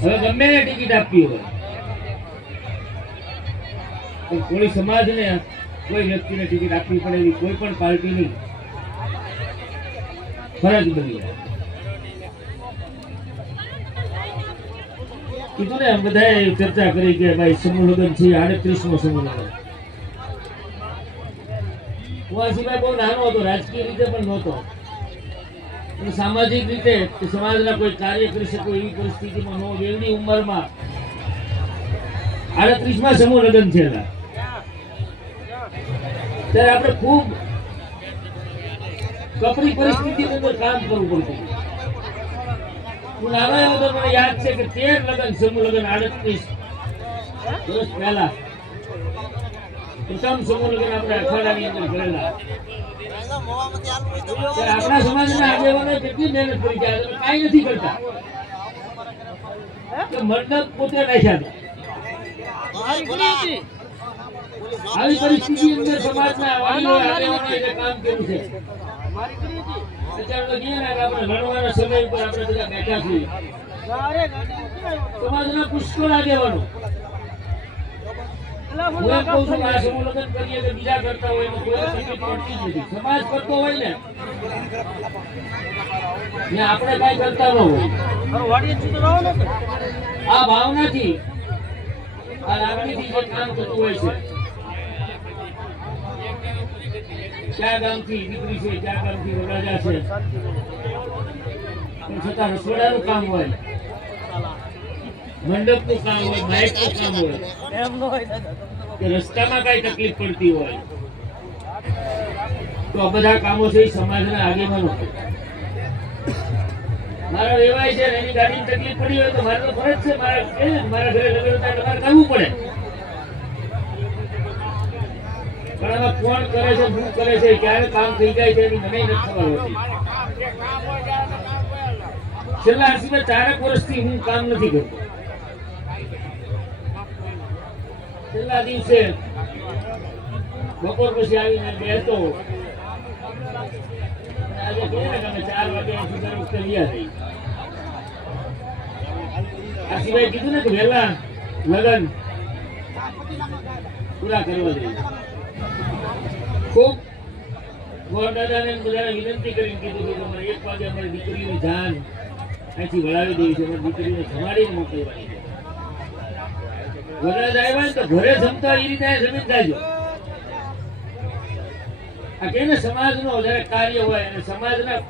હવે ગમે તે ટિકિટ આપવી હોય તો કોઈ સમાજને કોઈ વ્યક્તિને ટિકિટ આપવી પડે એવી કોઈ પણ પાર્ટીની ફરજ બની કીધું ને બધાએ ચર્ચા કરી કે ભાઈ સમૂહ લગ્ન છે 38મો સમૂહ લગ્ન. કુંવરજીભાઈ બહુ નાનો હતો, રાજકીય રીતે પણ નહોતો, સામાજિક રીતે સમાજના કોઈ કાર્ય કરી શકો એવી પરિસ્થિતિમાં ન હોય. એની ઉંમરમાં 38મા સમૂહ લગ્ન છે ત્યારે આપણે ખૂબ કપરી પરિસ્થિતિની અંદર કામ કરવું પડતું. હું નાનો એવો તો મને યાદ છે કે 13 લગ્ન સમૂહ લગ્ન 38 વર્ષ પહેલા પ્રથમ સમૂહ લગ્ન આપણે અખાડાની અંદર કરેલા. આપણા સમાજના આગેવાનો કેટલી મહેનત કરી છે, કાંઈ નથી કરતા. મંડપ પોતે નાખ્યા હતા. આવી પરિસ્થિતિ અંદર સમાજના આગેવાનોએ જે કામ કર્યું છે. અત્યારે તો કહીએ ને કે આપણે લડવાના સમય ઉપર આપણે બધા બેઠા છીએ. સમાજના પુષ્કળ આગેવાનો હું એમ કહું છું કે આ સમૂહ લગ્ન કરીએ તો બીજા કરતા હોય એમાં કોઈ તકલીફ પડતી જ નથી. સમાજ કરતો હોય ને આપણે કઈ કરતા ન હોય. આ ભાવનાથી આ લાગણીથી જે કામ થતું હોય છે. ક્યાં ગામથી દીકરી છે, ક્યાં ગામથી વરરાજા છે, પણ છતાં રસોડાનું કામ હોય, મંડપનું કામ હોય, માઇકનું કામ હોય, કે રસ્તામાં કઈ તકલીફ પડતી હોય તો આ બધા કામો છે એ સમાજના આગેવાનો. મારા વેવાય છે એની ગાડીની તકલીફ પડી હોય તો મારે તો ફરજ છે મારા ઘરે લગ્ન થાય તમારે કરવું પડે. પણ આમાં કોણ કરે છે, શું કરે છે, ક્યારે કામ થઈ જાય છે એની મને નથી ખબર હોતી. છેલ્લા 4 વર્ષથી હું કામ નથી કરતો. છેલ્લા દિવસે બપોર પછી આવીને બેસતો. આજે કહીએ ને કે અમે 4 વાગ્યા સુધી વખતે ગયા થઈ. આ સિવાય કીધું ને કે વહેલા લગન પૂરા કરવા જોઈએ. ખૂબ ગોરદાદાને બધાને વિનંતી કરીને કીધું કે તમારે 1 વાગે અમારી દીકરીની જાન અહીંથી વળાવી દેવી છે. અમારી દીકરીને જમાડીને મોકલવાની છે. વરરાજા આવ્યા ને તો ઘરે જમતા એ રીતે જમીન જાજો. આ કે સમાજનો જયારે કાર્ય હોય અને સમાજના